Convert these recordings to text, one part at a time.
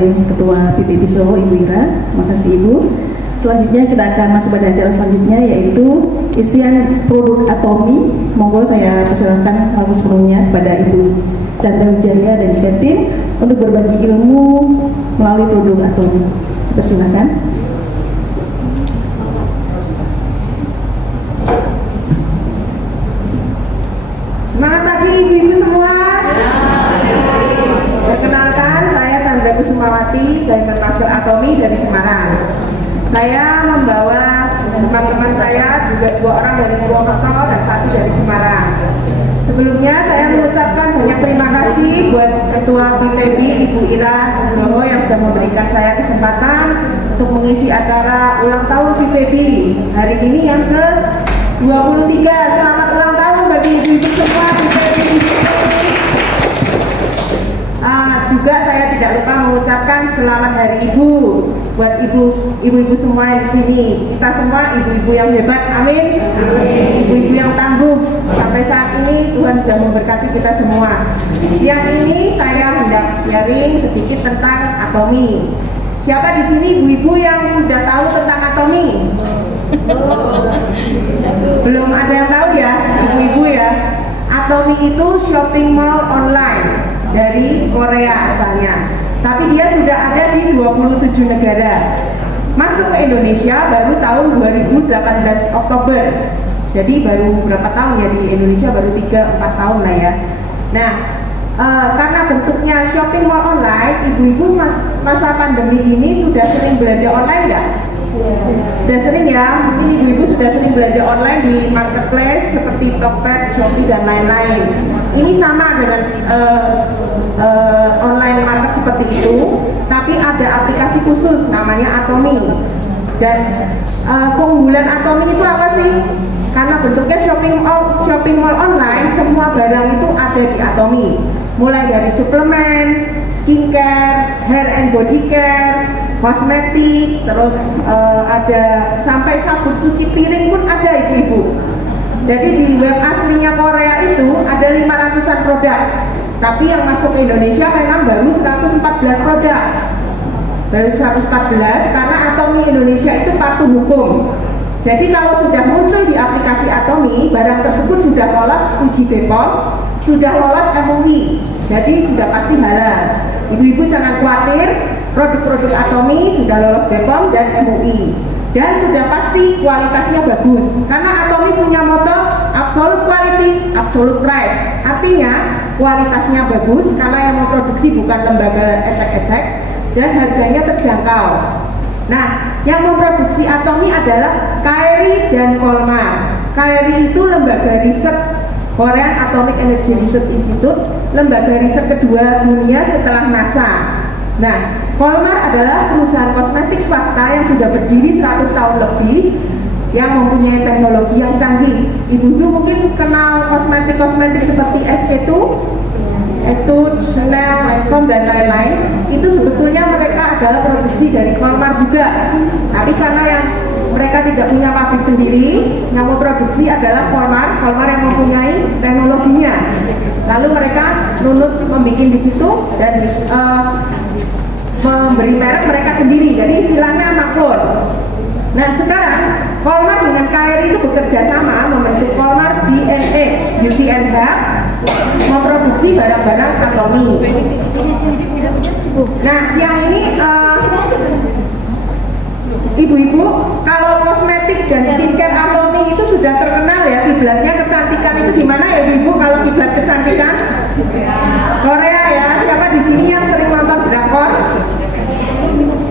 Ketua PPB Solo Ibu Ira. Terima kasih Ibu. Selanjutnya kita akan masuk pada acara selanjutnya, yaitu isian produk Atomi. Monggo saya persilakan langsung sepenuhnya pada Ibu Chandra Wijaya dan juga tim untuk berbagi ilmu melalui produk Atomi. Persilakan. Semangat pagi ibu-ibu semua. Perkenalkan, saya Chandra Kusumawati, Diamond Master Atomi dari Semarang. Saya membawa teman-teman saya, juga 2 orang dari Purwokerto dan 1 dari Semarang. Sebelumnya saya mengucapkan banyak terima kasih buat Ketua PPB Ibu Ira Nugroho yang sudah memberikan saya kesempatan untuk mengisi acara ulang tahun PPB hari ini yang ke-23. Selamat ulang tahun bagi ibu-ibu semua PPB di sini. Juga saya tidak lupa mengucapkan selamat Hari Ibu buat ibu-ibu semua yang di sini. Kita semua ibu-ibu yang hebat, amin. Ibu-ibu yang tangguh. Sampai saat ini Tuhan sudah memberkati kita semua. Siang ini saya hendak sharing sedikit tentang Atomi. Siapa di sini ibu-ibu yang sudah tahu tentang Atomi? Belum ada yang tahu ya, ibu-ibu ya. Atomi itu shopping mall online dari Korea asalnya, tapi dia sudah ada di 27 negara. Masuk ke Indonesia baru tahun 2018 Oktober. Jadi baru berapa tahun ya di Indonesia, baru 3-4 tahun lah ya. Nah, karena bentuknya shopping mall online, ibu-ibu masa pandemi ini sudah sering belanja online nggak? Sudah sering ya, mungkin ibu-ibu sudah sering belanja online di marketplace seperti Tokped, Shopee dan lain-lain. Ini sama dengan online market seperti itu, tapi ada aplikasi khusus namanya Atomi. Dan keunggulan Atomi itu apa sih? Karena bentuknya shopping mall online, semua barang itu ada di Atomi. Mulai dari suplemen, skincare, hair and body care, kosmetik, terus ada sampai sabun cuci piring pun ada ibu-ibu. Jadi di web aslinya Korea itu ada 500-an produk, tapi yang masuk ke Indonesia memang baru 114 produk. Baru 114 karena Atomi Indonesia itu patuh hukum. Jadi kalau sudah muncul di aplikasi Atomi, barang tersebut sudah lolos uji BPOM, sudah lolos MUI, jadi sudah pasti halal. Ibu-ibu jangan khawatir, produk-produk Atomi sudah lolos BPOM dan MUI, dan sudah pasti kualitasnya bagus. Karena Atomi punya moto absolute quality, absolute price. Artinya kualitasnya bagus karena yang memproduksi bukan lembaga ecek-ecek dan harganya terjangkau. Nah, yang memproduksi Atomi adalah KRI dan Kolmar. KRI itu lembaga riset Korean Atomic Energy Research Institute, lembaga riset kedua dunia setelah NASA. Nah, Kolmar adalah perusahaan kosmetik swasta yang sudah berdiri 100 tahun lebih, yang mempunyai teknologi yang canggih. Ibu-ibu mungkin kenal kosmetik seperti SK2, Chanel, Lancome dan lain-lain. Itu sebetulnya mereka adalah produksi dari Kolmar juga. Tapi karena yang mereka tidak punya pabrik sendiri, yang memproduksi adalah Kolmar yang mempunyai teknologinya. Lalu mereka membuat di situ dan memberi merek mereka sendiri. Jadi istilahnya maklon. Nah, sekarang Kolmar dengan KRI itu bekerja sama membentuk Kolmar B&H Beauty and Health, memproduksi barang-barang Atomi. Nah, siang ini ibu-ibu, kalau kosmetik dan skincare Atomi itu sudah terkenal ya, kiblatnya kecantikan itu gimana ya ibu-ibu? Kalau kiblat kecantikan Korea ya. Siapa di sini yang sering nonton drakor?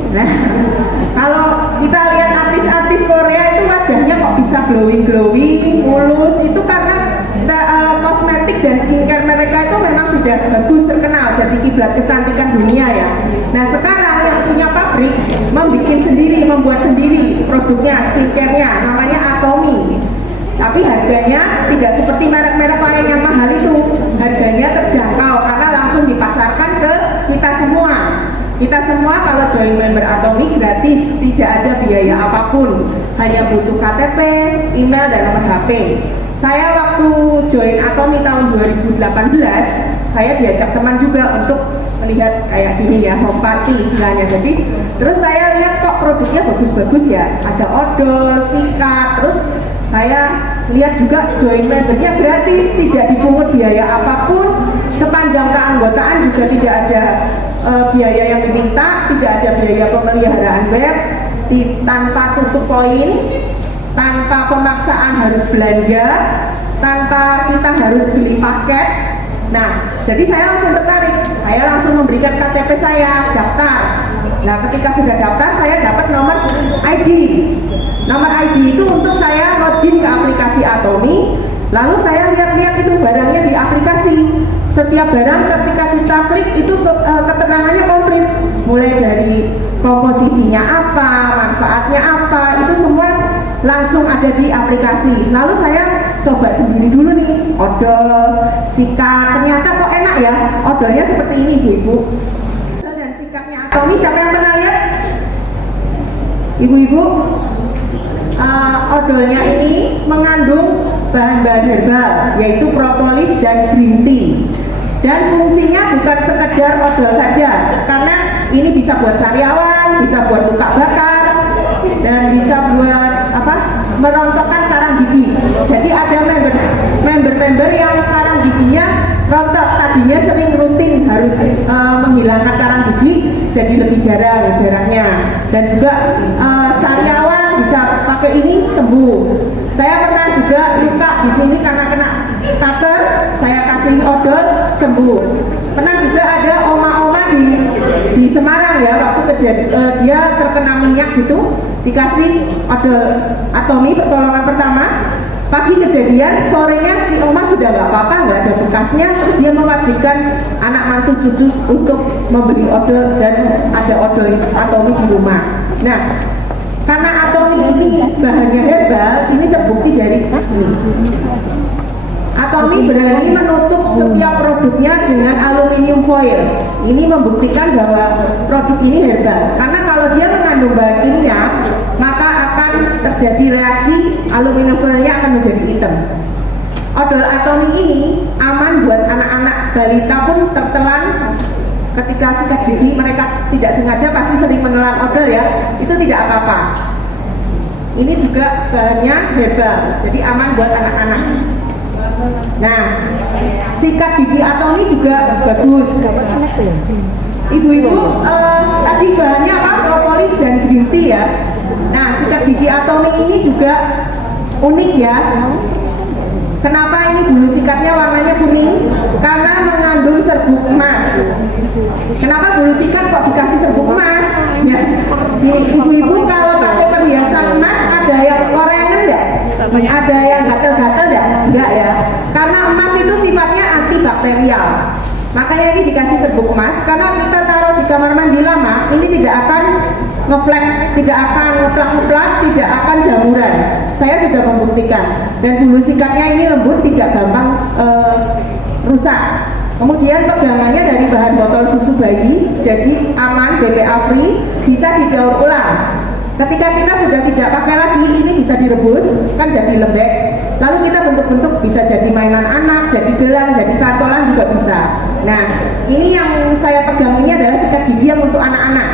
Nah, kalau kita lihat artis-artis Korea itu wajahnya kok bisa glowing, mulus, itu karena kosmetik dan skincare mereka itu memang sudah bagus, terkenal jadi kiblat kecantikan dunia ya. Nah, sekarang yang punya pabrik membuat sendiri produknya, skincare-nya, namanya Atomi. Tapi harganya tidak seperti merek-merek lain yang mahal itu. Harganya terjangkau karena langsung dipasarkan ke kita semua. Kita semua kalau join member Atomi gratis, tidak ada biaya apapun, hanya butuh KTP, email, dan nomor HP. Saya waktu join Atomi tahun 2018, saya diajak teman juga untuk melihat kayak gini ya, home party istilahnya. Jadi terus saya lihat kok produknya bagus-bagus ya, ada odol, sikat, terus saya lihat juga join membernya gratis, tidak dipungut biaya apapun, sepanjang keanggotaan juga tidak ada biaya yang diminta, tidak ada biaya pemeliharaan web, tanpa tutup poin, tanpa pemaksaan harus belanja, tanpa kita harus beli paket. Nah, jadi saya langsung tertarik, saya langsung memberikan KTP saya, daftar. Nah, ketika sudah daftar, saya dapat nomor ID. Nomor ID itu untuk saya login ke aplikasi Atomy, lalu saya lihat-lihat itu barangnya di aplikasi. Setiap barang ketika kita klik itu keterangannya komplit, mulai dari komposisinya apa, manfaatnya apa, itu semua langsung ada di aplikasi. Lalu saya coba sendiri dulu nih, odol, sikat, ternyata kok enak ya, odolnya seperti ini ibu-ibu. Odol dan sikatnya Atomy, siapa yang pernah lihat? Ibu-ibu, odolnya ini mengandung bahan-bahan herbal, yaitu propolis dan green tea. Dan fungsinya bukan sekedar odol saja, karena ini bisa buat sariawan, bisa buat luka bakar, dan bisa buat merontokkan karang gigi. Jadi ada member yang karang giginya rontok, tadinya sering rutin harus menghilangkan karang gigi, jadi lebih jarang jaraknya. Dan juga sariawan bisa pakai ini sembuh. Saya pernah juga luka di sini karena kena cutter, saya kasih odol sembuh. Pernah juga ada oma-oma di Semarang ya, waktu dia terkena minyak gitu, dikasih odol Atomy pertolongan pertama. Pagi kejadian, sorenya si oma sudah nggak apa-apa, nggak ada bekasnya. Terus dia mewajibkan anak mantu cucu untuk membeli odol, dan ada odol Atomy di rumah. Nah, karena Atomy ini bahannya herbal, ini terbukti dari ini. Atomy berani menutup setiap produknya dengan aluminium foil. Ini membuktikan bahwa produk ini herbal. Karena kalau dia mengandung bahan kimia, maka akan terjadi reaksi, aluminium foilnya akan menjadi hitam. Odol Atomy ini aman buat anak-anak balita pun tertelan. Ketika sikat gigi mereka tidak sengaja pasti sering menelan odol ya, itu tidak apa-apa. Ini juga bahannya herbal, jadi aman buat anak-anak. Nah, sikat gigi Atomy juga bagus. Ibu-ibu, tadi bahannya apa? Propolis dan green tea ya. Nah, sikat gigi Atomy ini juga unik ya. Kenapa ini bulu sikatnya warnanya kuning? Karena mengandung serbuk emas. Kenapa bulu sikat kok dikasih serbuk emas? Ya, ini ibu-ibu kalau pakai perhiasan emas ada yang korengan enggak? Ada yang gatel-gatel enggak? Enggak ya. Karena emas itu sifatnya antibakterial. Makanya ini dikasih serbuk emas, karena kita taruh di kamar mandi lama, ini tidak akan ngeflek, tidak akan ngeplak-ngeplak, tidak akan jamuran. Saya sudah membuktikan. Dan bulu sikatnya ini lembut, tidak gampang rusak. Kemudian pegangannya dari bahan botol susu bayi, jadi aman, BPA free, bisa didaur ulang. Ketika kita sudah tidak pakai lagi, ini bisa direbus, kan jadi lembek. Lalu kita bentuk-bentuk bisa jadi mainan anak, jadi gelang, jadi cantolan juga bisa. Nah, ini yang saya pegang ini adalah sikat gigi yang untuk anak-anak,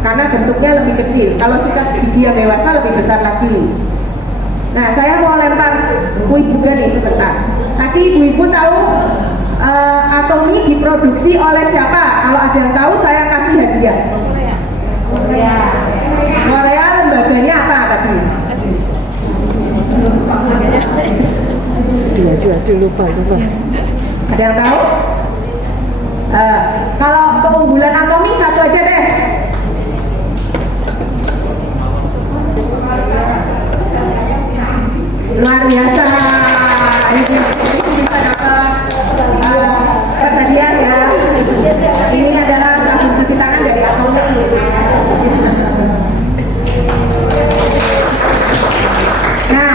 karena bentuknya lebih kecil. Kalau sikat gigi yang dewasa lebih besar lagi. Nah, saya mau lempar kuis juga nih sebentar. Tadi ibu-ibu tahu Atomy diproduksi oleh siapa? Kalau ada yang tahu saya kasih hadiah. Korea, lembaganya apa tadi? Aduh, lupa. Ada yang tahu? Kalau keunggulan Atomy satu aja deh. Luar biasa. Ini bisa dapat hadiah ya. Ini adalah sabun cuci tangan dari Atomy. Nah,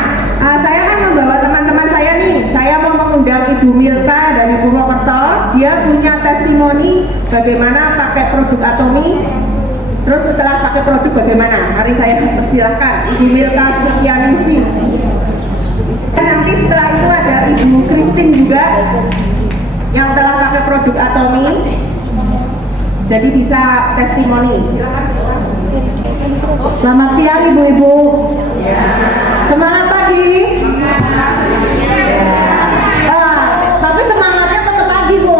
saya kan membawa teman-teman saya nih. Saya mau mengundang Ibu Milka dari Purwokerto. Dia punya testimoni bagaimana pakai produk Atomy. Terus setelah pakai produk bagaimana? Mari saya persilahkan Ibu Milka Setianingsih. Dan nanti setelah itu ada Ibu Christine juga. yang telah pakai produk Atomy, jadi bisa testimoni. Silakan. Selamat siang ibu-ibu. Semangat pagi. Tapi semangatnya tetap pagi bu.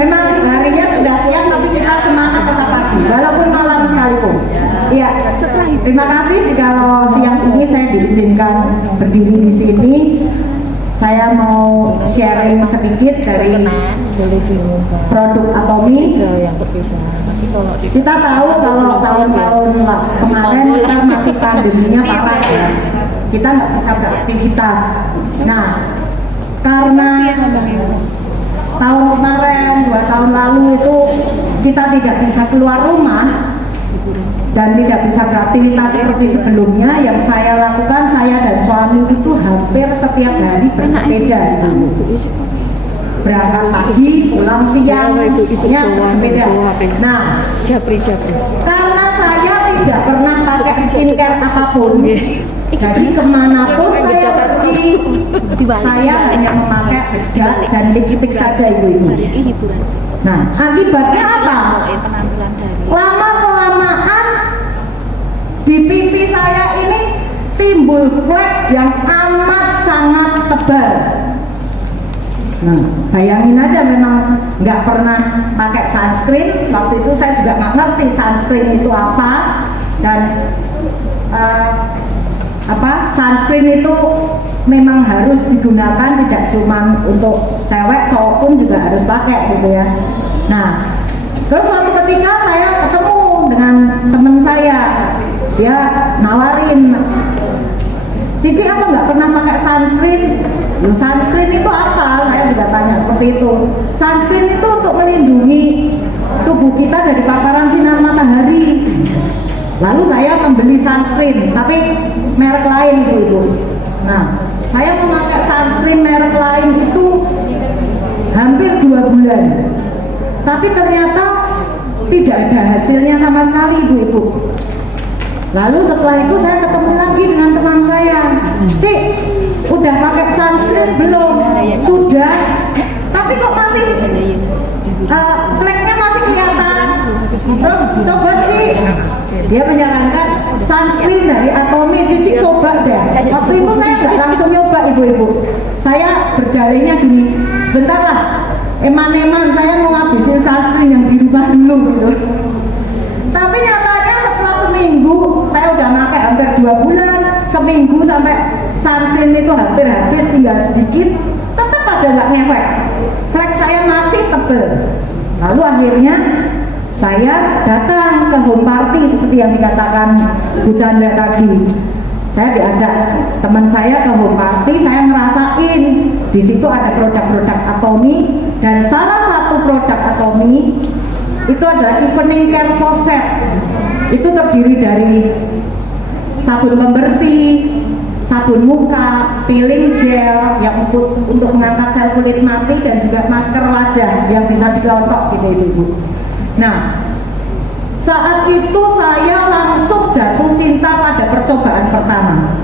Memang harinya sudah siang tapi kita semangat tetap pagi walaupun malam sekalipun. Iya. Terima kasih kalau siang ini saya diizinkan berdiri di sini. Saya mau sharing sedikit dari produk Atomy. Kita tahu kalau tahun-tahun kemarin kita masih pandeminya parah ya. Kita nggak bisa beraktivitas. Nah, karena tahun kemarin, 2 tahun lalu itu kita tidak bisa keluar rumah dan tidak bisa beraktivitas seperti sebelumnya. Yang saya lakukan, saya dan suami itu hampir setiap hari bersepeda gitu. Berangkat pagi, pulang siang, ya bersepeda. Nah, karena saya tidak pernah pakai skincare apapun, jadi kemanapun saya pergi, saya hanya memakai bedak dan lipstick saja ibu-ibu. Nah, akibatnya apa? Lama-kelamaan di pipi saya ini timbul flek yang amat sangat tebal. Nah, bayangin aja, memang nggak pernah pakai sunscreen. Waktu itu saya juga nggak ngerti sunscreen itu apa, dan sunscreen itu memang harus digunakan, tidak cuma untuk cewek, cowok pun juga harus pakai gitu ya. Nah, terus suatu ketika saya ketemu dengan teman saya, dia nawarin, Cici apa nggak pernah pakai sunscreen? Loh, sunscreen itu apa? Saya juga tanya seperti itu. Sunscreen itu untuk melindungi tubuh kita dari paparan sinar matahari. Lalu saya membeli sunscreen, tapi merek lain ibu-ibu. Nah, saya memakai sunscreen merek lain itu hampir 2 bulan. Tapi ternyata tidak ada hasilnya sama sekali ibu-ibu. Lalu setelah itu saya ketemu lagi dengan teman saya, Cik, udah pakai sunscreen belum? Sudah, tapi kok masih fleknya masih kelihatan. Terus coba Cik, dia menyarankan sunscreen dari Atomy, Cici coba deh. Waktu itu saya nggak langsung nyoba ibu-ibu, saya berdalihnya gini, sebentar lah, eman-eman saya mau ngabisin sunscreen yang di rumah dulu gitu. Tapi nyatanya setelah seminggu, saya udah pakai hampir 2 bulan, seminggu sampai sunscreen itu hampir habis, tinggal sedikit, tetap aja nggak ngefek. Flek saya masih tebal. Lalu akhirnya saya datang ke home party seperti yang dikatakan Bu Chandra tadi. Saya diajak teman saya ke home party, saya ngerasain di situ ada produk-produk Atomy, dan salah satu produk Atomy itu adalah Evening Care Faucet. Itu terdiri dari sabun pembersih, sabun muka, peeling gel yang untuk mengangkat sel kulit mati, dan juga masker wajah yang bisa dilontok gitu ibu-ibu. Nah, saat itu saya langsung jatuh cinta pada percobaan pertama,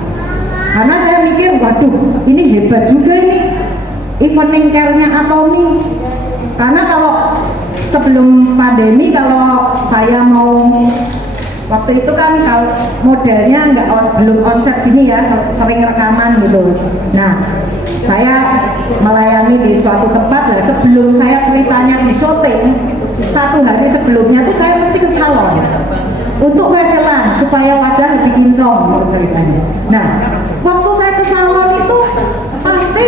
karena saya mikir, waduh, ini hebat juga ini Evening Care-nya Atomy. Karena kalau sebelum pandemi, kalau saya mau, waktu itu kan kalau modelnya belum konsep gini ya, sering rekaman gitu. Nah, saya melayani di suatu tempat lah. Sebelum saya ceritanya di syuting, 1 hari sebelumnya tuh saya mesti ke salon untuk facialan supaya wajah lebih kinclong ceritanya. Nah, waktu saya ke salon itu pasti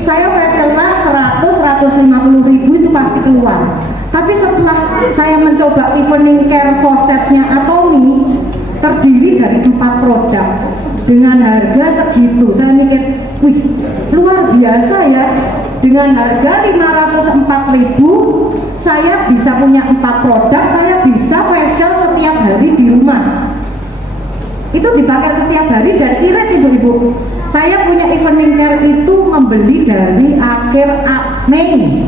saya facialan 100-150 ribu itu pasti keluar. Tapi setelah saya mencoba Evening Care Faucetnya Atomy, terdiri dari 4 produk dengan harga segitu, saya mikir, wih, luar biasa ya. Dengan harga 504.000 saya bisa punya 4 produk, saya bisa facial setiap hari di rumah. Itu dipakai setiap hari dan irit ibu-ibu. Saya punya Evening Care itu membeli dari akhir Mei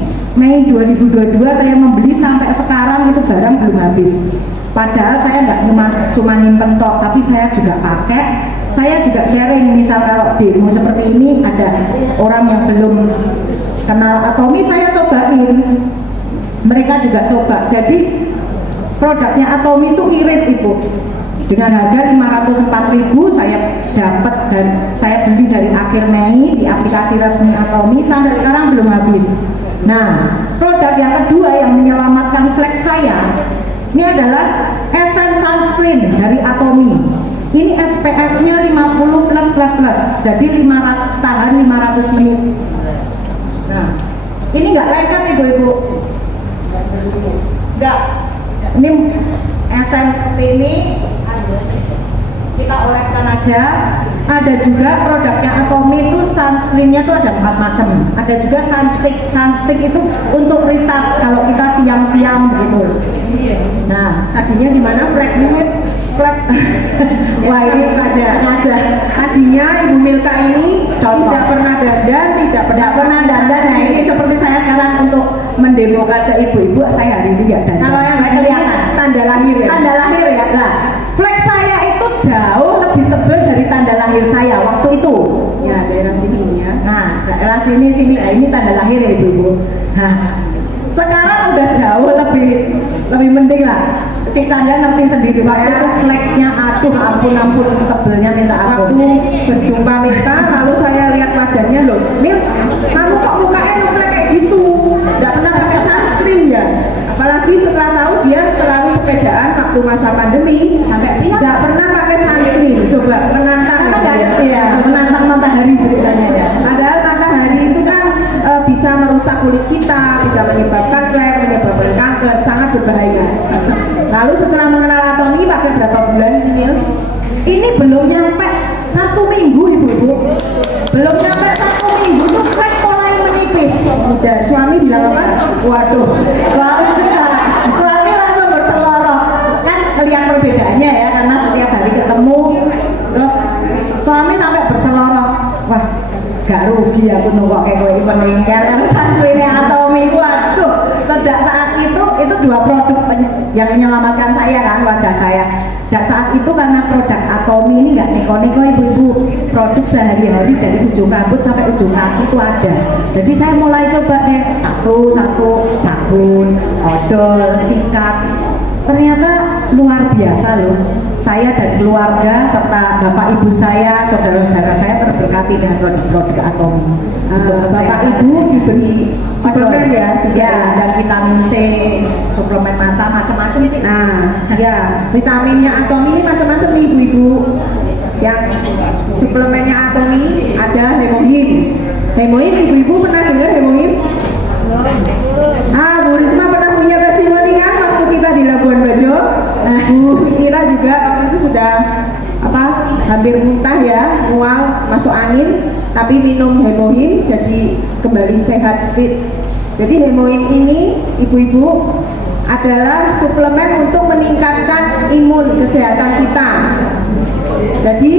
2022 saya membeli, sampai sekarang itu barang belum habis. Padahal saya nggak cuma nyimpen tok, tapi saya juga pakai. Saya juga sharing, misal kalau demo seperti ini ada orang yang belum kenal Atomi saya cobain, mereka juga coba. Jadi produknya Atomi itu irit Ibu, dengan harga 504.000 saya dapat dan saya beli dari akhir Mei di aplikasi resmi Atomi, sampai sekarang belum habis. Nah, produk yang kedua yang menyelamatkan flex saya ini adalah Essence Sunscreen dari Atomi. Ini SPF-nya 50+++, jadi tahan 500 menit. Nah, ini nggak lengket Ibu-ibu, nggak. Ini essence seperti ini, kita oleskan aja. Ada juga produknya Atomi itu sunscreennya tuh ada 4 macam. Ada juga sunstick itu untuk retouch kalau kita siang-siang begitu. Nah, Tadinya gimana? Flag limit? Flag. wah ini aja. Tadinya Ibu Milka ini Contoh. tidak pernah dandan, tidak pernah dandan. Nah, ini seperti saya sekarang untuk mendemokan ke ibu-ibu, saya hari ini nggak dandan. Kalau yang Saya ini kelihatan tanda lahir ya. tanda lahir ya. Nah, flex saya itu jauh lebih tebal dari tanda lahir saya waktu itu. Ya, daerah sininya. Nah, daerah sini, nah ini tanda lahir ya ibu-ibu. Nah, sekarang udah jauh lebih mending lah. Cik Chandra ngerti sendiri waktu itu flagnya, aduh ampun tebelnya minta Waktu ampun. berjumpa Milka, lalu saya lihat wajahnya, loh, Mil, kamu kok mukanya ngeflek kayak gitu? Nggak pernah pakai sunscreen ya? Apalagi setelah tahu dia selalu sepedaan waktu masa pandemi, Sampai siang. nggak pernah pakai sunscreen. Coba menantang gitu ya. Iya, menantang matahari ceritanya ya. Padahal matahari itu kan bisa merusak kulit kita, bisa menyebabkan flek, menyebabkan kanker, sangat berbahaya. Lalu setelah mengenal Atomi pakai berapa bulan ini, Mil? Ini belum nyampe 1 minggu ibu-ibu, belum nyampe 1 minggu tuh flek mulai menipis. Dan suami bilang apa? Waduh, suami langsung berseloroh. Kan melihat perbedaannya ya, karena setiap hari ketemu. Terus suami sampai berseloroh, wah gak rugi aku nunggu kayak gue meninggal karena sunscreennya Atomi. Waduh, sejak saat itu 2 produk yang menyelamatkan saya kan, wajah saya. Sejak saat itu karena produk Atomi ini nggak neko-neko ibu-ibu, produk sehari-hari dari ujung rambut sampai ujung kaki itu ada. Jadi saya mulai coba deh satu sabun, odol, sikat. Ternyata luar biasa loh. Saya dan keluarga serta bapak ibu saya, saudara-saudara saya terberkati dengan produk-produk Atomi. Bapak Ibu diberi suplemen ya juga. Ya, dan vitamin C, suplemen mata, macam-macam sih. Nah, ya vitaminnya Atomi ini macam-macam nih ibu-ibu. Yang suplemennya Atomi ada Hemohim. Hemohim ibu-ibu pernah dengar Hemohim? Bu Risma pernah punya testimoni kan waktu kita di Labuan Bajo. Bu Ira juga waktu itu sudah hampir muntah ya, mual, masuk angin, tapi minum Hemohim jadi kembali sehat fit. Jadi Hemohim ini ibu-ibu adalah suplemen untuk meningkatkan imun kesehatan kita. Jadi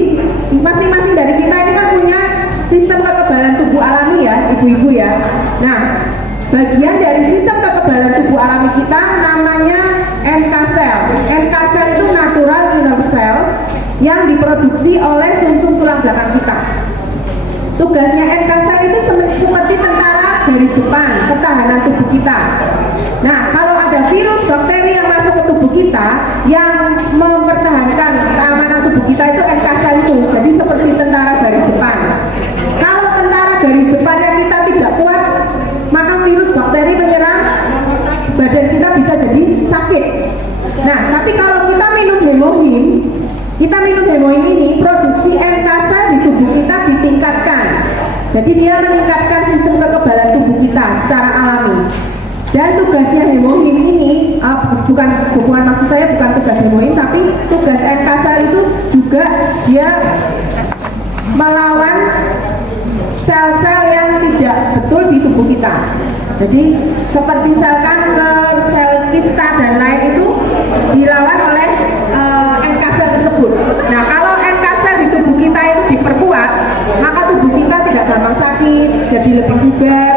masing-masing dari kita ini kan punya sistem kekebalan tubuh alami ya ibu-ibu ya. Nah, bagian dari sistem kekebalan tubuh alami kita namanya NK cell. NK cell itu natural killer cell yang diproduksi oleh sumsum tulang belakang kita. Tugasnya NK cell itu seperti tentara garis depan pertahanan tubuh kita. Nah, kalau ada virus bakteri yang masuk ke tubuh kita yang mempertahankan keamanan tubuh kita itu NK cell itu. Jadi seperti tentara garis depan. Kalau tentara garis depannya kita tidak kuat, maka virus bakteri menyerang, badan kita bisa jadi sakit. Nah, tapi kalau kita minum Hemohim ini, produksi NK cell di tubuh kita ditingkatkan. Jadi dia meningkatkan sistem kekebalan tubuh kita secara alami. Dan tugasnya Hemohim ini, bukan maksud saya bukan tugas Hemohim, tapi tugas NK cell itu juga dia melawan sel-sel yang tidak betul di tubuh kita. Jadi seperti sel kanker, sel kista dan lain itu dilawan oleh NK cell tersebut. Nah, kalau NK cell di tubuh kita itu diperkuat, maka tubuh kita tidak gampang sakit, jadi lebih bugar.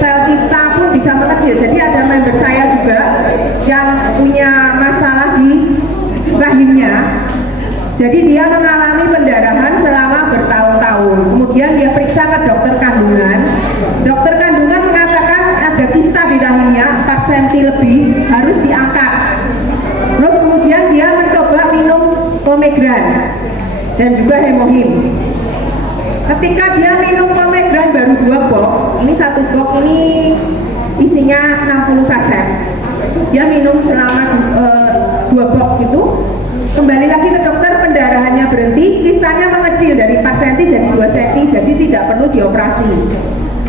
Sel kista pun bisa mengecil. Jadi ada member saya juga yang punya masalah di rahimnya. Jadi dia mengalami pendarahan selama bertahun-tahun. Kemudian dia periksa ke dokter kandungan. lebih harus diangkat. Terus kemudian dia mencoba minum pomegran dan juga hemohim. Ketika dia minum pomegran baru 2 box, ini 1 box ini isinya 60 saset. Dia minum selama 2 box itu. Kembali lagi ke dokter, pendarahannya berhenti, kistanya mengecil dari 4 cm jadi 2 cm, jadi tidak perlu dioperasi.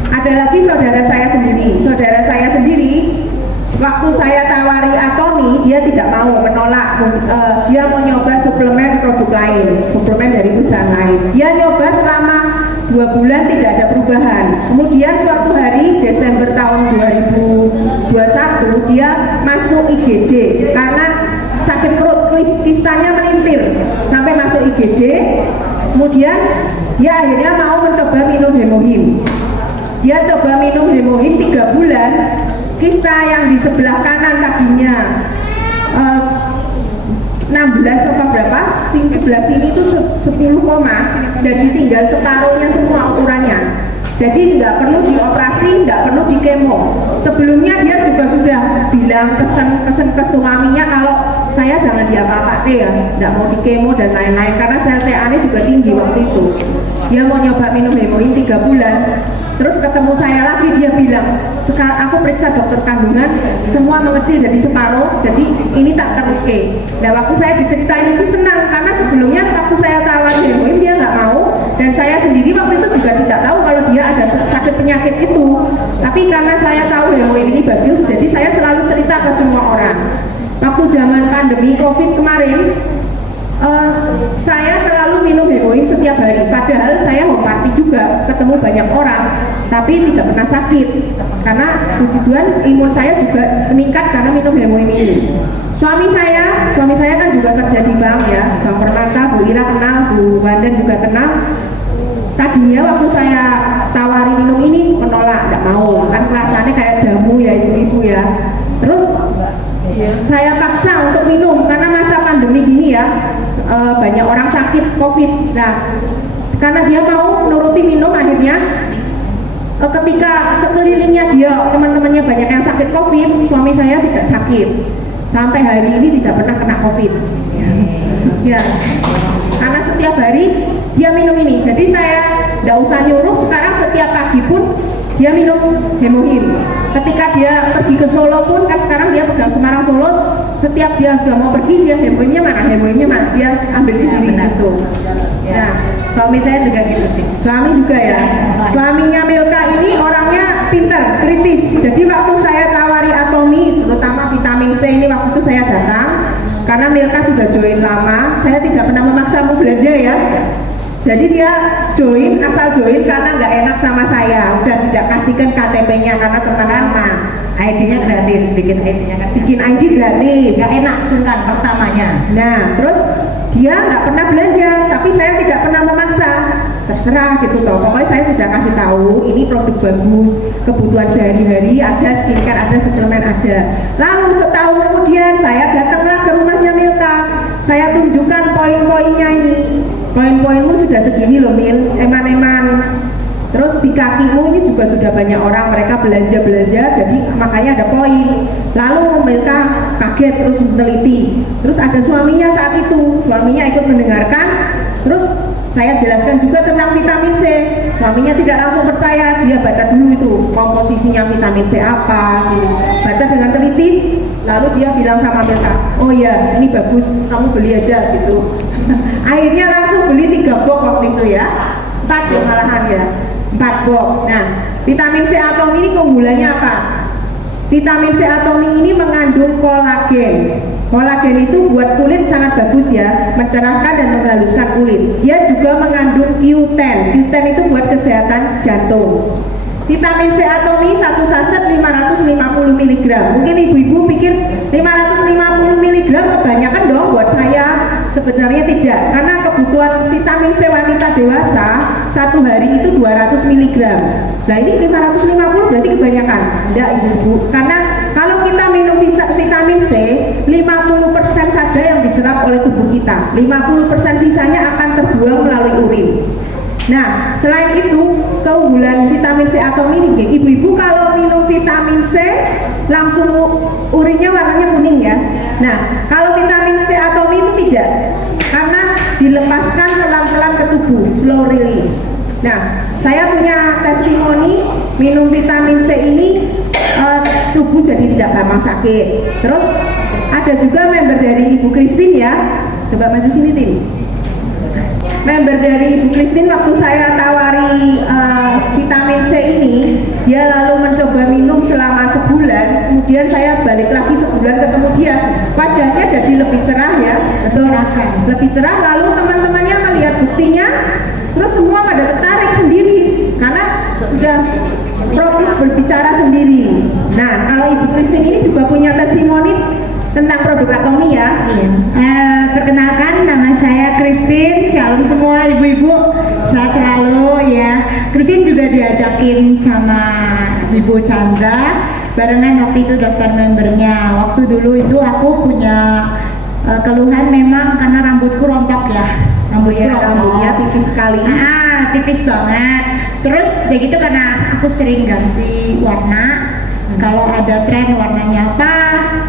Ada lagi saudara saya sendiri, waktu saya tawari Atomy, dia tidak mau, menolak. Dia mau nyoba suplemen produk lain, suplemen dari perusahaan lain. Dia nyoba selama 2 bulan tidak ada perubahan. Kemudian suatu hari Desember tahun 2021 dia masuk IGD karena sakit perut, kistanya melintir sampai masuk IGD. Kemudian dia akhirnya mau mencoba minum hemohim. Dia coba minum hemohim 3 bulan, kista yang di sebelah kanan tadinya 16 apa berapa, sebelah sini itu 10 koma, jadi tinggal separuhnya semua ukurannya. Jadi nggak perlu dioperasi, nggak perlu di kemo. Sebelumnya dia juga sudah bilang pesan ke suaminya kalau saya jangan diapa-apakan ya, nggak mau di kemo dan lain-lain karena sel CA-nya juga tinggi waktu itu. Dia mau nyoba minum hemoin 3 bulan. Terus ketemu saya lagi, dia bilang, sekarang aku periksa dokter kandungan, semua mengecil jadi separuh, jadi ini tak terus ke. Nah waktu saya diceritain itu senang, karena sebelumnya waktu saya tawari hemoin dia nggak mau, dan saya sendiri waktu itu juga tidak tahu kalau dia ada sakit penyakit itu. Tapi karena saya tahu hemoin ini bagus, jadi saya selalu cerita ke semua orang. Waktu zaman pandemi COVID kemarin, saya selalu minum hemoin setiap hari, padahal saya home party juga, ketemu banyak orang, tapi tidak pernah sakit karena puji Tuhan imun saya juga meningkat karena minum hemoin ini. Suami saya kan juga kerja di bank ya, Bank Permata, Bu Ira kenal, Bu Wanda juga kenal. Tadinya waktu saya tawari minum ini menolak, tidak mau, kan rasanya kayak jamu ya ibu-ibu ya. Terus saya paksa untuk minum karena masa pandemi gini ya, banyak orang sakit COVID. Nah, karena dia mau nuruti minum, akhirnya ketika sekelilingnya dia teman-temannya banyak yang sakit COVID, suami saya tidak sakit sampai hari ini, tidak pernah kena COVID. Ya, karena setiap hari dia minum ini. Jadi saya tidak usah nyuruh, sekarang setiap pagi pun dia minum hemohim. Ketika dia pergi ke Solo pun, kan sekarang dia pegang Semarang Solo, setiap dia sudah mau pergi, dia hemohimnya mana, dia ambil sendiri gitu. Nah, Suami saya juga gitu sih. suami juga ya. Suaminya Milka ini orangnya pintar, kritis. Jadi waktu saya tawari Atomy, terutama vitamin C ini, waktu itu saya datang karena Milka sudah join lama, saya tidak pernah memaksa mau belanja ya. Jadi dia join, asal join karena nggak enak sama saya, udah tidak kasihkan KTP-nya karena teman lama. ID-nya gratis, bikin ID-nya kan. Bikin ID gratis. Nggak enak sungkan pertamanya. Nah, terus dia nggak pernah belanja, tapi saya tidak pernah memaksa. Terserah gitu loh. Pokoknya saya sudah kasih tahu, ini produk bagus, kebutuhan sehari-hari, ada skincare, ada suplemen, ada. Lalu setahun kemudian saya datanglah ke rumahnya Milka. Saya tunjukkan poin-poinnya ini. Poin-poinmu sudah segini loh Mil, eman-eman. Terus di kakimu ini juga sudah banyak orang, mereka belanja-belanja, jadi makanya ada poin. Lalu Milka kaget terus meneliti. Terus ada suaminya saat itu, suaminya ikut mendengarkan. Terus saya jelaskan juga tentang vitamin C. Suaminya tidak langsung percaya, dia baca dulu itu komposisinya vitamin C apa, gitu. Baca dengan teliti. Lalu dia bilang sama Milka, oh iya ini bagus, kamu beli aja gitu. Akhirnya langsung beli 3 box waktu itu ya, 4 box malahan ya, 4 box. Nah, vitamin C Atomy ini keunggulannya apa? Vitamin C Atomy ini mengandung kolagen. Kolagen itu buat kulit sangat bagus ya, mencerahkan dan menghaluskan kulit. Dia juga mengandung Q10. Q10 itu buat kesehatan jantung. Vitamin C Atomy 1 saset 550 mg. Mungkin ibu-ibu pikir 550 mg kebanyakan dong buat saya. Sebenarnya tidak, karena kebutuhan vitamin C wanita dewasa 1 hari itu 200 mg. Nah ini 550 berarti kebanyakan. Tidak ibu-ibu, karena kalau kita minum vitamin C 50% saja yang diserap oleh tubuh kita, 50% sisanya akan terbuang melalui urin. Nah, selain itu keunggulan vitamin C Atomi ini, ibu-ibu kalau minum vitamin C langsung urinnya warnanya kuning ya. Nah, kalau vitamin C Atomi itu tidak, karena dilepaskan pelan-pelan ke tubuh, slow release. Nah, saya punya testimoni minum vitamin C ini tubuh jadi tidak gampang sakit. Terus ada juga member dari Ibu Christine ya, coba maju sini Tim. Member dari Ibu Christine waktu saya tawari vitamin C ini, dia lalu mencoba minum selama sebulan, kemudian saya balik lagi sebulan ketemu dia, wajahnya jadi lebih cerah ya, betul, lebih cerah. Lalu teman-temannya melihat buktinya, terus semua pada tertarik sendiri karena sudah produk berbicara sendiri. Nah, kalau Ibu Christine ini juga punya testimoni tentang produk Atomi ya. Perkenalkan, nama saya Christine. Shalom semua ibu-ibu, sehat selalu ya. Christine juga diajakin sama Ibu Chandra, barengan waktu itu daftar membernya. Waktu dulu itu aku punya keluhan memang karena rambutku rontok ya. Rambutnya tipis sekali. Tipis banget. Terus ya gitu karena aku sering ganti warna. Kalau ada tren warnanya apa,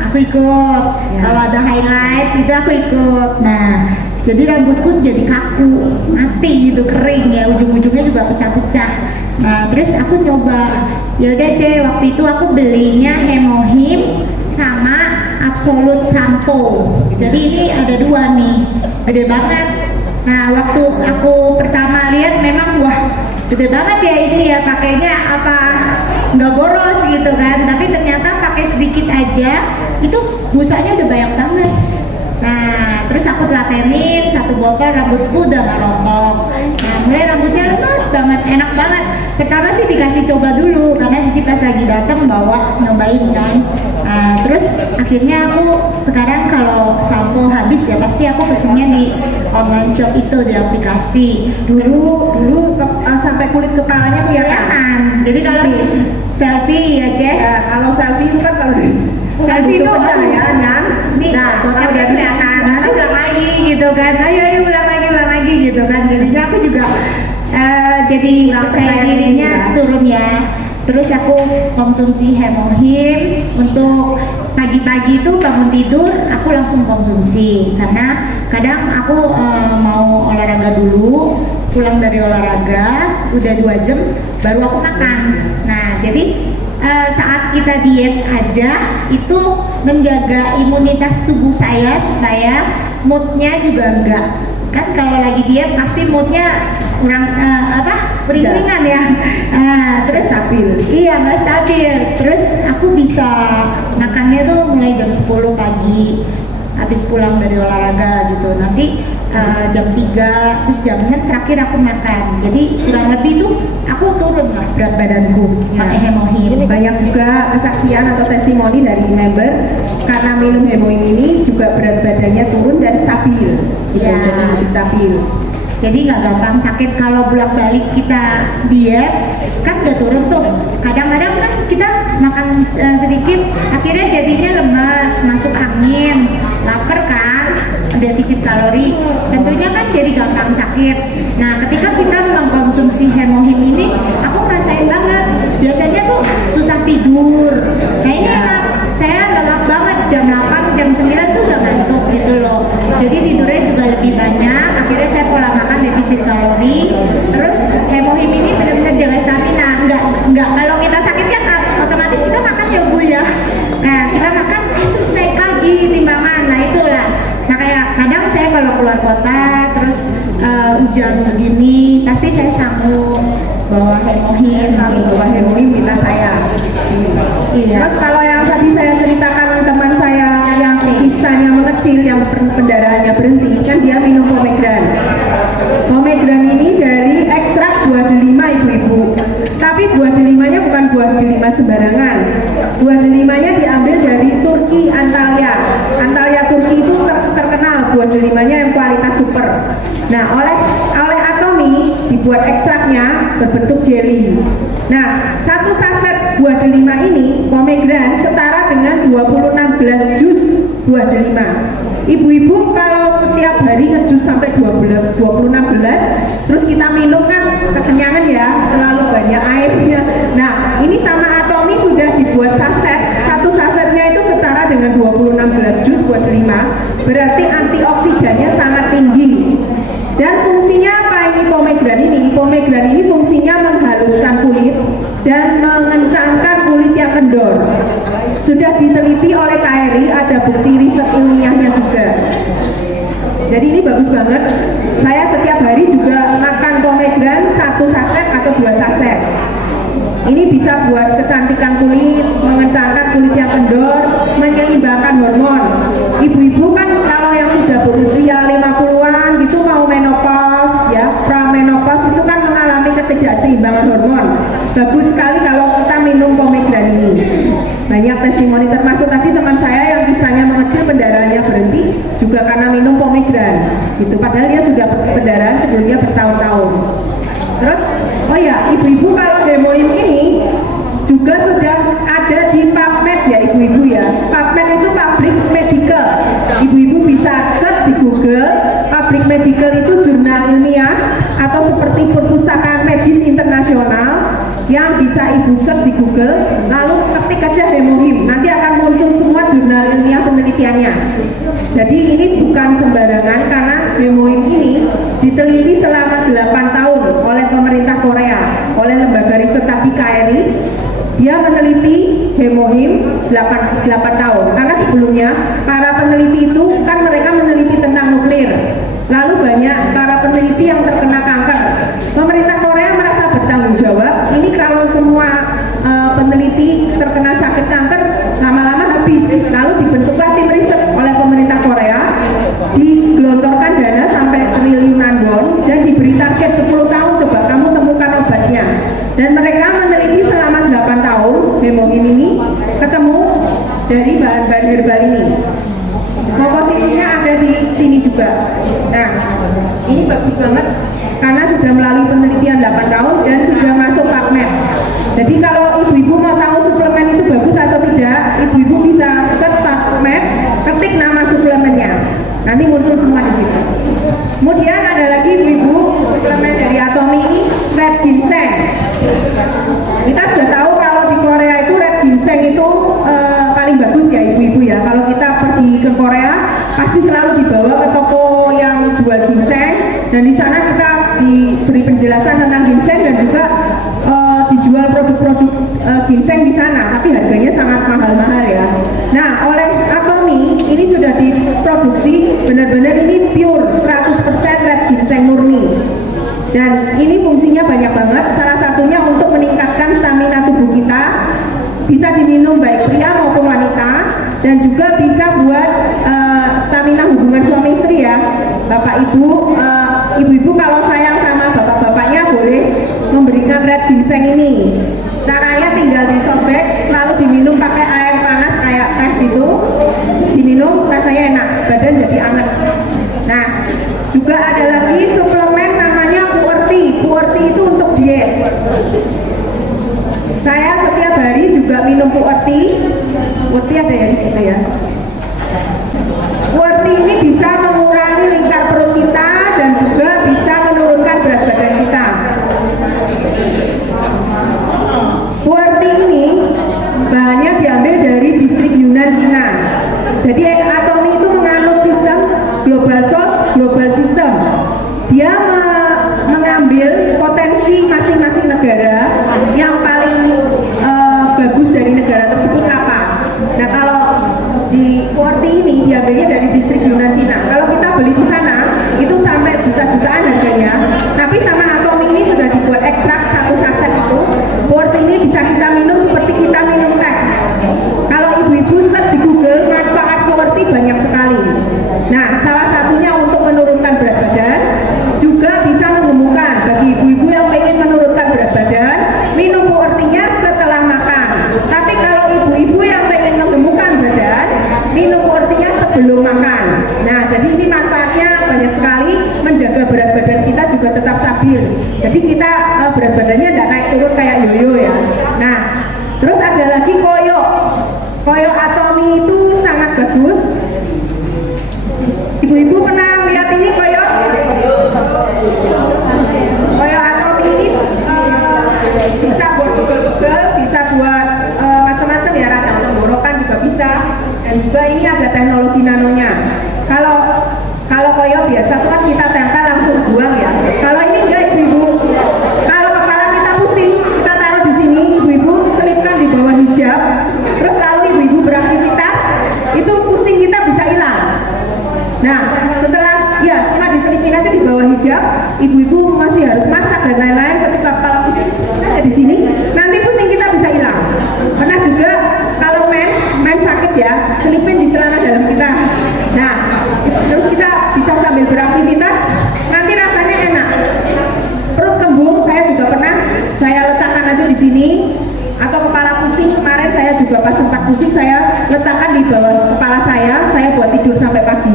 aku ikut. Kalau ada highlight itu aku ikut. Nah, jadi rambutku jadi kaku, mati gitu, kering ya, ujung-ujungnya juga pecah-pecah. Nah, terus aku nyoba. Ya udah waktu itu aku belinya Hemohim sama Absolute Shampoo. Jadi ini ada dua nih, gede banget. Nah, waktu aku pertama lihat memang wah gede banget ya ini ya, pakainya apa nggak boros gitu kan, tapi ternyata pakai sedikit aja itu busanya udah banyak banget. Nah, terus aku telatenin satu botol, rambutku udah nggak rontok. Nah, mulai rambutnya lemas banget, enak banget. Pertama sih dikasih coba dulu karena Cici pas lagi datang bawa nyobain kan. Nah, terus akhirnya aku sekarang kalau sampo habis ya pasti aku pesennya di online shop itu, di aplikasi. Dulu sampai kulit kepalanya kelihatan. Jadi kalau selfie ya Ceh. Kalau selfie itu kan kalau dari selfie itu pencahayaan kan. Nah, kalau dari kelihatan, nanti ulang lagi gitu kan. Ayo ulang lagi gitu kan. Jadinya aku juga jadi percaya dirinya turun ya. Terus aku konsumsi Hemohim untuk pagi-pagi itu bangun tidur aku langsung konsumsi karena kadang aku mau olahraga dulu, pulang dari olahraga udah 2 jam baru aku makan. Nah, jadi saat kita diet aja itu menjaga imunitas tubuh saya supaya moodnya juga enggak, kan kalau lagi diet pasti moodnya kurang beringan ya. Terus stabil. Iya, nggak stabil. Terus aku bisa makannya tuh mulai jam 10 pagi habis pulang dari olahraga gitu. Nanti jam 3 terus jam 6 terakhir aku makan. Jadi kurang lebih tuh aku turun lah berat badanku pakai Hemohim. Banyak juga kesaksian atau testimoni dari member karena minum Hemohim ini juga berat badannya turun dan stabil gitu, jadi lebih stabil. Jadi nggak gampang sakit. Kalau bolak-balik kita diet kan udah turun tuh. Kadang-kadang kan kita makan sedikit akhirnya jadinya lemas, masuk angin, lapar kan, defisit kalori, tentunya kan jadi gampang sakit. Nah, ketika kita mengkonsumsi Hemohim ini aku ngerasain banget, biasanya tuh susah tidur. Nah, ini enak, saya lelap banget jam 8, jam 9 tuh udah ngantuk gitu loh. Jadi tidurnya juga lebih banyak, akhirnya saya pola makan defisit kalori. Terus Hemohim ini benar-benar jaga stamina. Enggak kalau kita sakit kan otomatis kita makan ya Bu ya. Nah, kita makan terus naik lagi timbangan. Nah, itulah. Nah, kayak kadang saya kalau keluar kota terus hujan begini pasti saya sanggup bawa Hemohim. Bawa Hemohim kita saya. Iya. Terus kalau yang tadi saya ceritakan teman saya yang kisahnya mengecil, yang pendarahannya berhenti, kan dia minum pomegran. Pomegran ini dari ekstrak buah delima ibu-ibu. Tapi buah delimanya bukan buah delima sembarangan. Buah delimanya diambil dari Turki, Antalya. Antalya Turki itu terkenal buah delimanya yang kualitas super. Nah, oleh Atomi dibuat ekstraknya berbentuk jelly. Nah, satu saset buah delima ini pomegran setara dengan 26 gelas jus buah buat delima. Ibu-ibu kalau setiap hari ngejus sampai 26 gelas, terus kita minum kan kekenyangan ya, terlalu banyak airnya. Nah, ini sama Atomi sudah dibuat saset. Satu sasetnya itu setara dengan 26 gelas jus buat delima. Berarti antioksidannya sangat tinggi. Dan fungsinya apa ini pomegran ini? Pomegran ini fungsinya menghaluskan kulit dan mengencangkan kulit yang kendor. Sudah diteliti oleh KRI, ada bukti riset ilmiahnya juga. Jadi ini bagus banget. Saya setiap hari juga makan pomegran 1 saset atau 2 saset. Ini bisa buat kecantikan kulit, mengencangkan kulit yang kendor, menyeimbangkan hormon. Ibu-ibu kan kalau yang sudah berusia 50-an gitu mau menopause ya, pramenopause itu kan mengalami ketidakseimbangan hormon. Bagus sekali kalau kita minum pomegran ini. Banyak testimoni, termasuk tadi teman saya yang kisahnya mengecil pendarahannya berhenti juga karena minum pomegran gitu, padahal dia sudah pendarahan sebelumnya bertahun-tahun. Terus, oh ya, ibu-ibu kalau Hemohim ini juga sudah ada di PubMed ya ibu-ibu ya. PubMed itu public medical. Ibu-ibu bisa search di Google. Public medical itu jurnal ilmiah atau seperti perpustakaan medis internasional yang bisa ibu search di Google, lalu ketik aja Hemohim, nanti akan muncul semua jurnal ilmiah penelitiannya. Jadi ini bukan sembarangan karena Hemohim ini diteliti selama 8 tahun oleh pemerintah Korea, oleh lembaga riset tadi KRI. Dia meneliti Hemohim 8 tahun, karena sebelumnya para peneliti itu kan mereka meneliti tentang nuklir. Lalu banyak para peneliti yang terkena kanker. Pemerintah Korea merasa bertanggung jawab. Ini kalau semua peneliti terkena sakit kanker lama-lama habis. Lalu dibentuklah tim riset oleh pemerintah Korea, digelontorkan dana sampai triliunan won dan diberi target 10 tahun coba kamu temukan obatnya. Dan mereka meneliti selama 8 tahun Hemohim ini, ketemu dari bahan-bahan herbal ini. Komposisinya ada di sini juga. Nah, ini bagus banget karena sudah melalui penelitian 8 tahun dan sudah masuk PubMed. Jadi kalau ibu-ibu mau tahu suplemen itu bagus atau tidak, ibu-ibu bisa search PubMed, ketik nama suplemennya. Nanti muncul semua di situ. Kemudian ada lagi ibu-ibu suplemen dari Atomi ini, red ginseng. Kita sudah tahu kalau di Korea itu red ginseng itu paling bagus ya ibu-ibu ya. Kalau kita pergi ke Korea pasti selalu dibawa ke toko yang jual ginseng, dan di sana kita diberi penjelasan tentang ginseng dan juga dijual produk-produk ginseng di sana, tapi harganya sangat mahal-mahal ya. Nah, oleh Atomi ini sudah diproduksi benar-benar ini pure 100% red ginseng murni. Dan ini fungsinya banyak banget, salah satunya untuk meningkatkan stamina tubuh kita, bisa diminum baik pria maupun wanita, dan juga bisa buat stamina hubungan suami istri ya. Bapak ibu, ibu-ibu kalau sayang sama bapak-bapaknya boleh memberikan red ginseng ini. Caranya tinggal disobek lalu diminum pakai air panas kayak teh gitu, diminum rasanya enak, badan jadi anget. Nah, juga ada lagi suplemen namanya Puerti. Puerti itu untuk diet. Saya setiap hari juga minum Puerti. Puerti ada ya di situ ya. Puerti ini bisa mengurangi lingkar perut kita dan juga bisa menurunkan berat badan kita. Puerti ini bahannya diambil dari distrik Yunnan, Cina. Jadi Atomi itu menganut sistem global source, global system. Dia mengambil potensi masing-masing negara yang paling bagus dari negara tersebut apa. Nah, kalau di Puerti ini diambilnya dari distrik Yunnan, Cina. Kalau kita beli di sana itu sampai juta-jutaan harganya. Tapi sama Atomi ini sudah dibuat ekstrak 1 saset itu. Puerti ini bisa kita minum seperti kita minum teh. Kalau ibu-ibu search di Google, manfaat Puerti banyak sekali. Nah, salah satunya untuk menurunkan berat badan, juga bisa menggemukkan. Bagi ibu-ibu yang ingin menurunkan berat badan, minum Puertinya setelah makan. Tapi kalau ibu-ibu yang ingin menggemukkan badan, minum Puertinya sebelum makan. Nah, jadi ini manfaatnya banyak sekali, menjaga berat badan kita juga tetap stabil. Jadi kita berat badannya tidak naik turun kayak yoyo ya. Nah, terus ada lagi koyo. Koyo Atomi itu sangat bagus. Ibu-ibu pernah lihat ini koyo atomi ini bisa buat pegel-pegel, bisa buat macam-macam ya, radang tenggorokan juga bisa. Dan juga ini ada teknologi nanonya. Kalau koyo biasa tuh kan kita tempel langsung buang ya. Kalau ini enggak ibu-ibu. Kalau kepala kita pusing, kita taruh di sini, ibu-ibu selipkan di bawah hijab. Terus lalu ibu-ibu beraktivitas, itu pusing kita bisa hilang. Nah, setelah ya cuma diselipin aja di bawah hijab, ibu-ibu masih harus masak dan lain-lain, ketika kepala pusing ada di sini, nanti pusing kita bisa hilang. Pernah juga kalau mens sakit ya, selipin di celana dalam kita. Nah, terus kita bisa sambil beraktivitas, nanti rasanya enak. Perut kembung saya juga pernah, saya letakkan aja di sini. Atau kepala pusing, kemarin saya juga pas sempat pusing, saya letakkan di bawah kepala saya buat tidur sampai pagi.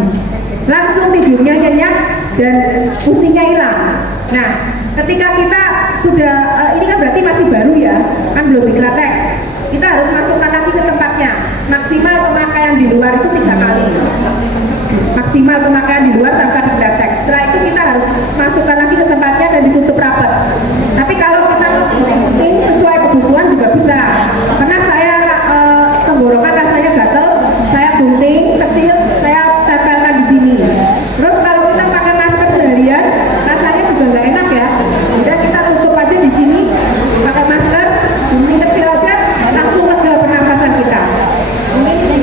Langsung tidurnya nyenyak dan pusingnya hilang. Nah, ketika kita sudah, ini kan berarti masih baru ya, kan belum dikretek. Kita harus masukkan lagi ke tempatnya. Maksimal pemakaian di luar itu 3 kali. Maksimal pemakaian di luar tanpa dikretek. Setelah itu kita harus masukkan lagi ke tempatnya dan ditutup rapat. Tapi kalau kita mau gunting sesuai kebutuhan juga bisa. Karena saya tenggorokan rasanya gatel, saya gunting kecil, saya tempelkan di sini. Terus kalau kita pakai masker seharian, rasanya juga nggak enak ya. Udah kita tutup aja di sini, pakai masker, gunting kecil aja, langsung lega pernafasan kita. Mungkin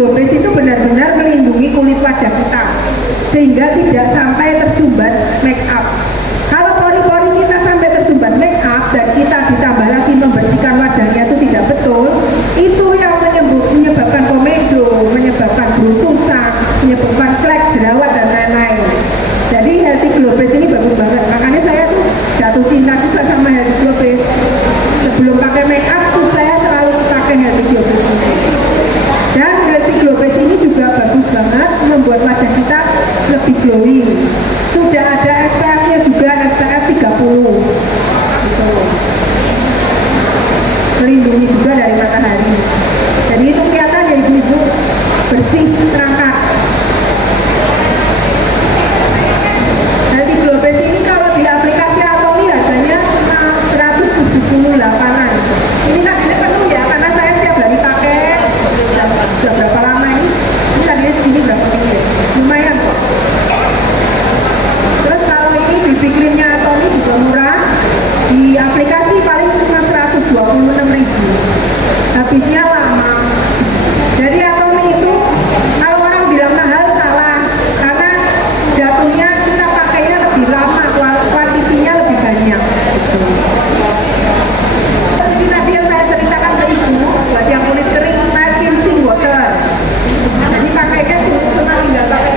Glow Base itu benar-benar melindungi kulit wajah kita sehingga tidak sampai tersumbat make up. Kalau pori-pori kita sampai tersumbat make up dan kita ditambah lagi membersihkan wajahnya itu tidak betul, itu yang menyebabkan komedo, menyebabkan beruntusan, menyebabkan flek, jerawat dan lain-lain. Jadi Healthy Glow Base ini bagus banget. Makanya saya tuh jatuh cinta juga sama Healthy Glow Base. Sebelum pakai make up tuh saya selalu pakai Healthy Glow Base ini. Dan Healthy Glow Base ini juga bagus banget membuat wajah kita lebih glowing. Sudah ada SPF-nya juga, SPF 30 gitu. Melindungi juga dari matahari. Jadi itu kelihatan ya ibu-ibu, bersih, terangkat. Healthy Glow Base ini kalau di aplikasi Atomy harganya cuma 178-an. Ini tadinya penuh ya, karena saya setiap hari pakai. Sudah berapa lama ini? Ini tadinya segini berapa menit? Lumayan kok. Terus kalau ini BB creamnya Atomy juga murah. Di aplikasi paling cuma 126.000. Habisnya lama. Jadi Atomy itu kalau orang bilang mahal salah, karena jatuhnya kita pakainya lebih lama, kuantitinya lebih banyak. Ini tadi yang saya ceritakan ke ibu, buat yang kulit kering, mild cleansing water. Jadi pakainya cuma tinggal pakai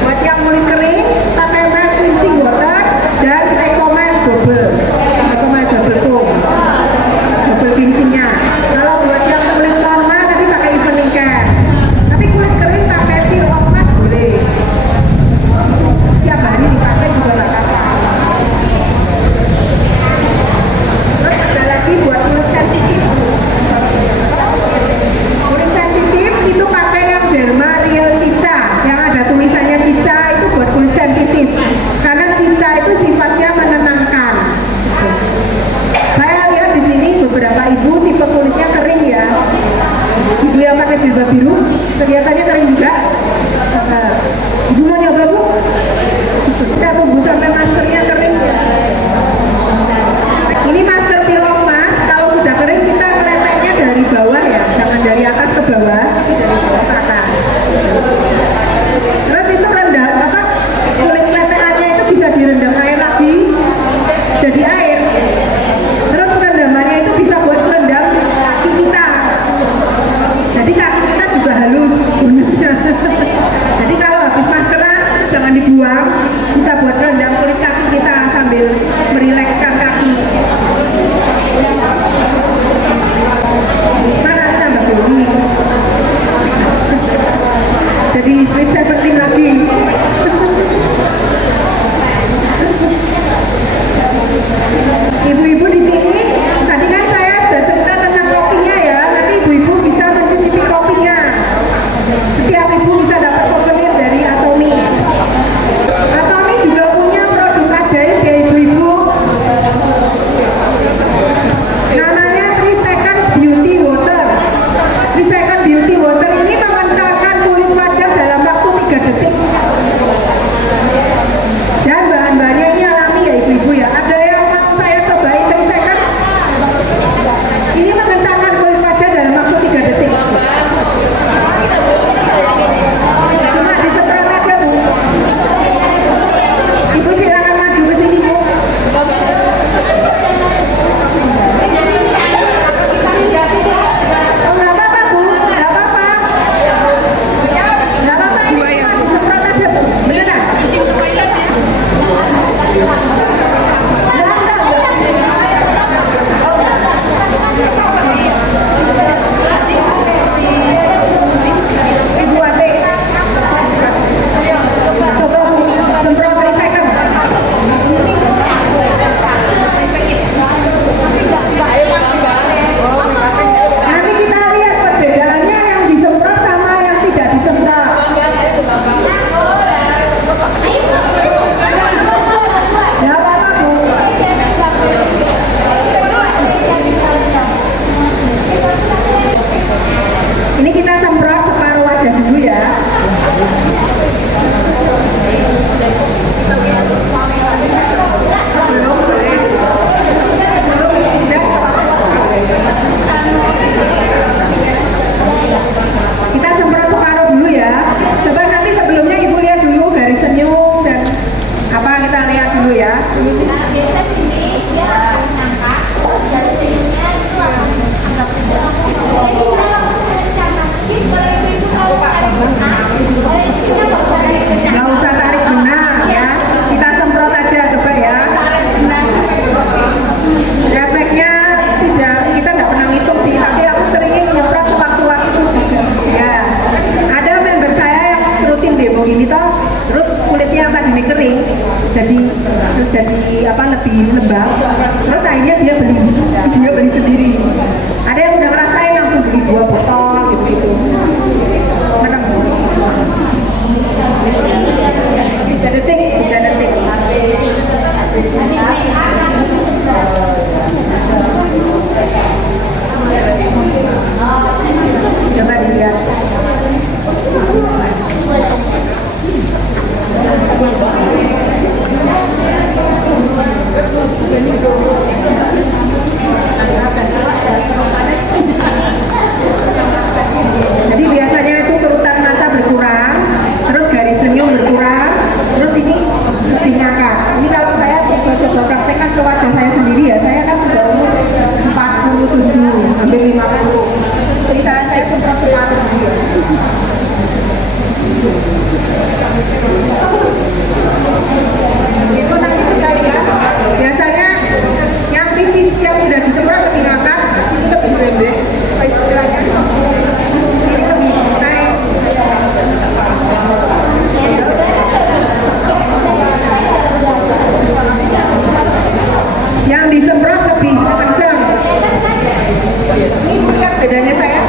buat yang kulit kering pakai mild cleansing water dan recommend double foam, double cleansingnya. Kalau buat yang kulit normal tadi pakai evening care, tapi kulit kering pakai peel off mask boleh. Itu setiap hari dipakai juga nggak apa-apa. Terus ada lagi buat kulit sensitif. Kulit sensitif itu pakai yang Derma Real Cica, yang ada tulisannya Cica, itu buat kulit sensitif. Karena Cica itu sifatnya menenangkan. Saya lihat di sini beberapa ibu tipe kulitnya kering ya. Ibu yang pakai silba biru kelihatannya kering juga. Ibu mau nyoba bu? Kita tunggu sampai maskernya kering ya. Ini masker peel off mask, kalau sudah kering kita meletaknya dari bawah ya, jangan dari atas ke bawah, dari bawah ke atas. Terus itu rendam apa? Kulit letekannya itu bisa direndam air lagi, jadi air. Terus rendamannya itu bisa buat rendam kaki kita. Jadi kaki kita juga halus bonusnya. Jadi kalau habis maskeran jangan dibuang, bisa buat rendam kulit kaki kita sambil merilekskan kaki. Risma nanti tambah glowing. biasa sini dia langsung ngangkat, terus dari sininya itu akan agak sedang. Jadi kalau rencana mungkin boleh ibu kalau tarik bekas, boleh kita nggak usah tarik bekas. Nggak usah tarik benang ya, kita semprot aja coba ya. Efeknya tidak, kita nggak pernah ngitung sih, tapi aku seringnya nyemprot waktu-waktu juga. Ya, ada member saya yang rutin demo gini toh, terus kulitnya yang tadi kering, jadi apa lebih lembab. Terus akhirnya dia beli sendiri. Ada yang udah ngerasain langsung beli 2 botol gitu-gitu. Menang. 3 detik. Coba dilihat. Jadi biasanya itu kerutan mata berkurang, terus garis senyum berkurang, terus ini lebih ngangkat. Ini kalau saya coba praktekkan ke wajah saya sendiri ya, saya kan sudah umur 47, hampir 50. Bisa saya semprot separuh dulu. Itu nanti sudah ya. Biasanya yang pipis yang sudah disemprot lebih ngangkat, ini lebih pendek. Istilahnya ini lebih naik. Yang disemprot lebih kencang. Ini lihat bedanya saya.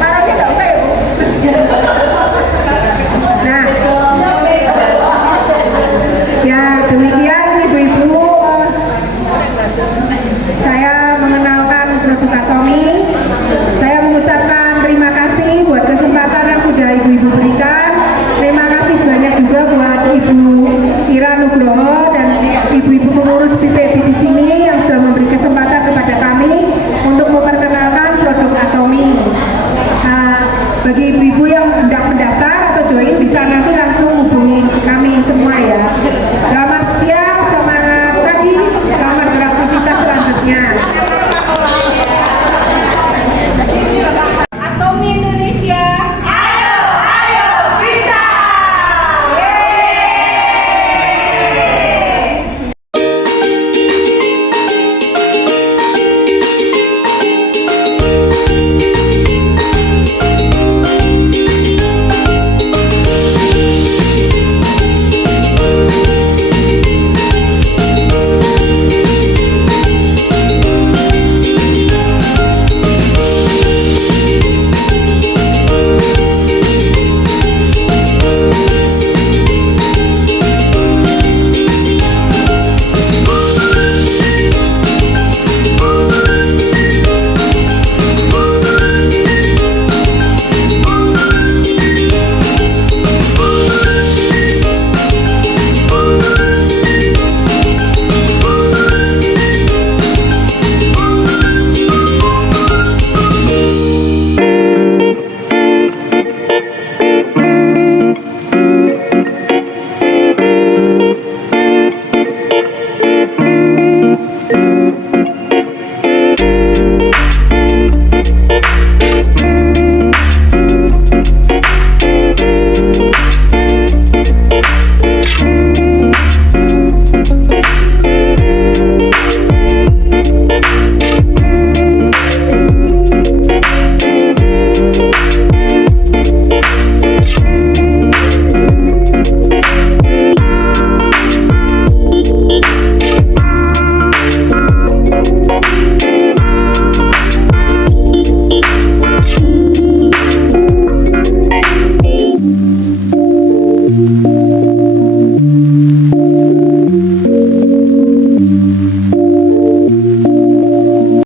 Parahnya nggak usah ya Bu. Nah, ya demikian ibu-ibu, saya mengenalkan produk Atomy. Saya mengucapkan terima kasih buat kesempatan yang sudah ibu-ibu berikan. Terima kasih banyak juga buat Ibu Ira Nugroho dan ibu-ibu pengurus PPB di sini yang sudah memberi kesempatan kepada kami untuk memperkenalkan produk Atomy. Bagi ibu-ibu yang hendak mendaftar atau join bisa nanti langsung hubungi kami semua ya.